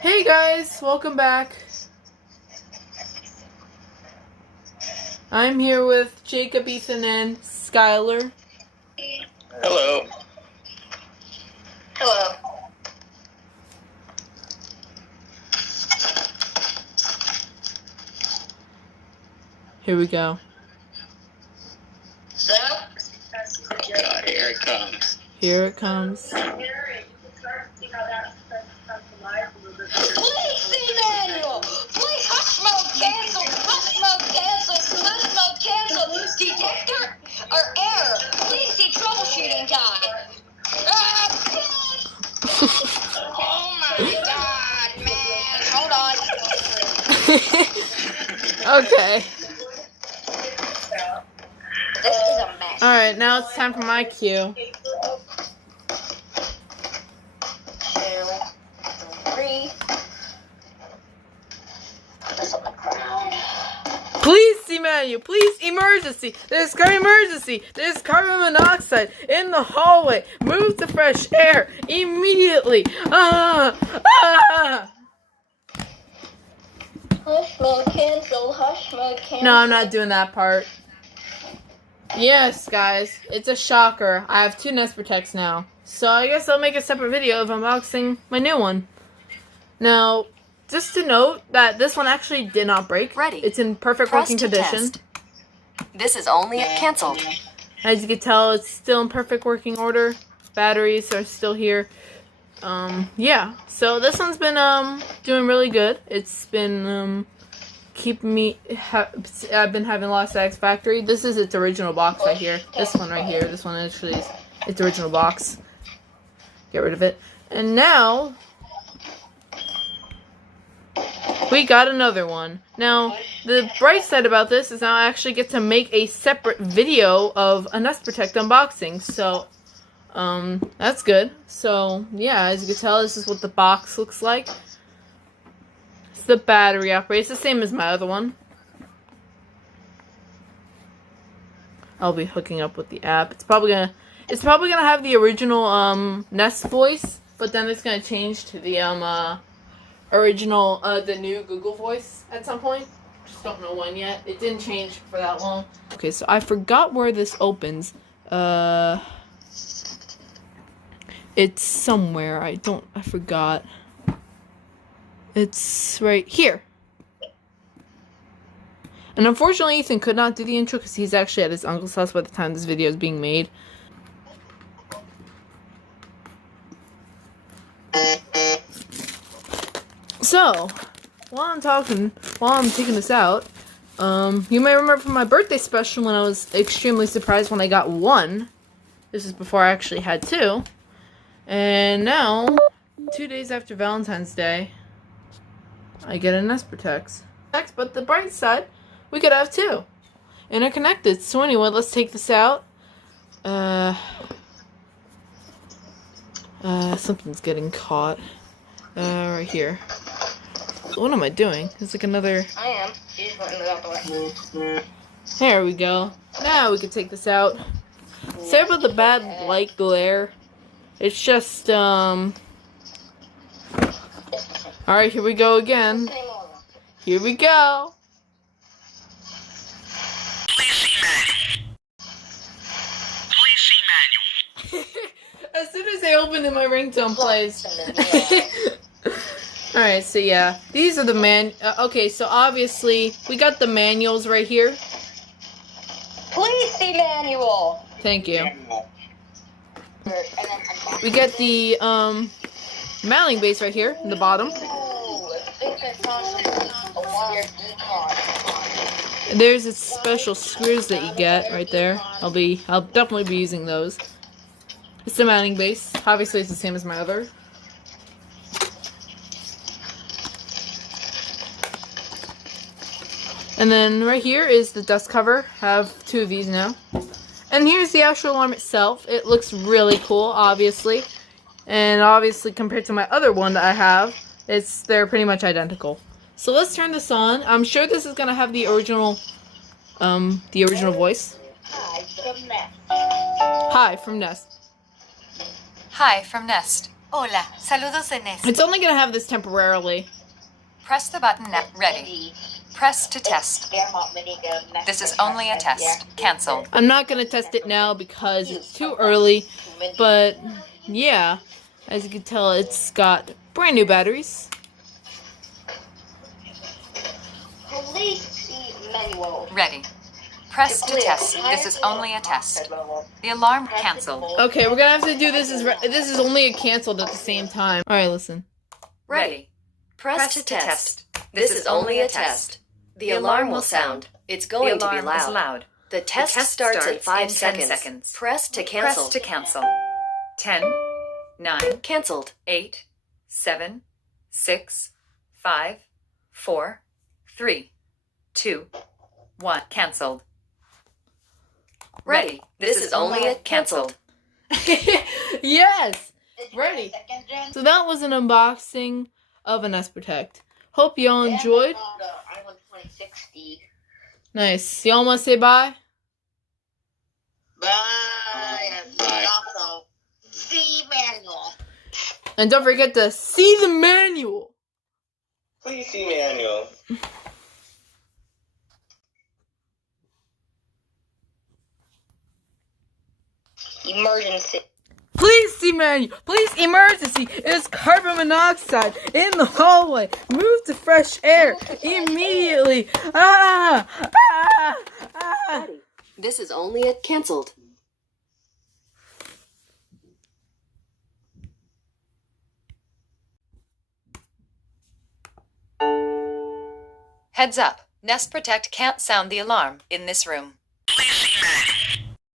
Hey guys, welcome back. I'm here with Jacob, Ethan, and Skylar. Hello. Hello. Here we go. So? God, here it comes. Here it comes. Please, Emmanuel! Please, hush mode cancel! Hush mode cancel! Hush mode cancel! Detector or error? Please see troubleshooting guide. Oh my god, man. Hold on. Okay. This is a mess. Alright, now it's time for my cue. 2, 3. This on the ground. Please, Emmanuel, please, emergency. There's emergency. There's carbon monoxide in the hallway. Move to fresh air immediately. Hush mode cancel. Hush mode cancel. No, I'm not doing that part. Yes, guys, it's a shocker. I have 2 Nest Protects now. So I guess I'll make a separate video of unboxing my new one. Now, just to note that this one actually did not break. Ready. It's in perfect Press working to condition. test. This is only canceled. As you can tell, it's still in perfect working order. Batteries are still here. Yeah. So this one's been doing really good. It's been keeping me. I've been having a lot of satisfactory. This is its original box right here. This one right here. This one actually is its original box. Get rid of it. And now we got another one. Now, the bright side about this is now I actually get to make a separate video of a Nest Protect unboxing. So, that's good. So, yeah, as you can tell, this is what the box looks like. It's the battery operated. It's the same as my other one. I'll be hooking up with the app. It's probably gonna have the original Nest voice, but then it's gonna change to the original, the new Google voice at some point. Just don't know when yet. It didn't change for that long. Okay, so I forgot where this opens. It's somewhere. I forgot. It's right here. And unfortunately, Ethan could not do the intro because he's actually at his uncle's house by the time this video is being made. So, while I'm taking this out, you may remember from my birthday special when I was extremely surprised when I got 1. This is before I actually had 2. And now, 2 days after Valentine's Day, I get a Nest Protects. But the bright side, we could have 2. Interconnected. So anyway, let's take this out. Something's getting caught. Right here. What am I doing? It's like another... I am. You just want to move out the way. There we go. Now we can take this out. Sorry about the bad light glare. It's just, Alright, here we go again. Here we go. Please see manual. As soon as I open it, my ringtone plays. Alright, so yeah. These are the okay, so obviously, we got the manuals right here. Please see manual. Thank you. We get the, mounting base right here, in the bottom. And there's its special screws that you get right there. I'll definitely be using those. It's the mounting base. Obviously, it's the same as my other. And then right here is the dust cover. I have 2 of these now. And here's the actual alarm itself. It looks really cool, obviously. And obviously, compared to my other one that I have, they're pretty much identical. So let's turn this on. I'm sure this is gonna have the original voice. Hi from Nest. Hi from Nest. Hi from Nest. Hola, saludos en este. It's only gonna have this temporarily. Press the button now. Ready. Press to test. This is only a test. Cancel. I'm not gonna test it now because it's too early, but yeah, as you can tell, it's got brand new batteries. Police manual. Ready. Press to test. This is only a test. The alarm canceled. Okay, we're gonna have to do this. This is only a canceled at the same time. All right, listen. Ready. Press to test. This is only a test. The alarm will sound. It's going to be loud. The test starts in 5 seconds. Press to cancel. Press to cancel. 10, 9, canceled. 8, 7, 6, 5, 4, 3, 2, 1, canceled. Ready. This is only a canceled. Yes, ready. So that was an unboxing of an S Protect. Hope y'all enjoyed. Nice. Y'all want to say bye? Bye. Bye. Also, see manual. And don't forget to see the manual. Please see manual. Emergency. Please see manual. Please emergency. It's carbon monoxide in the hallway. Move to fresh air immediately. This is only a canceled. Heads up. Nest Protect can't sound the alarm in this room.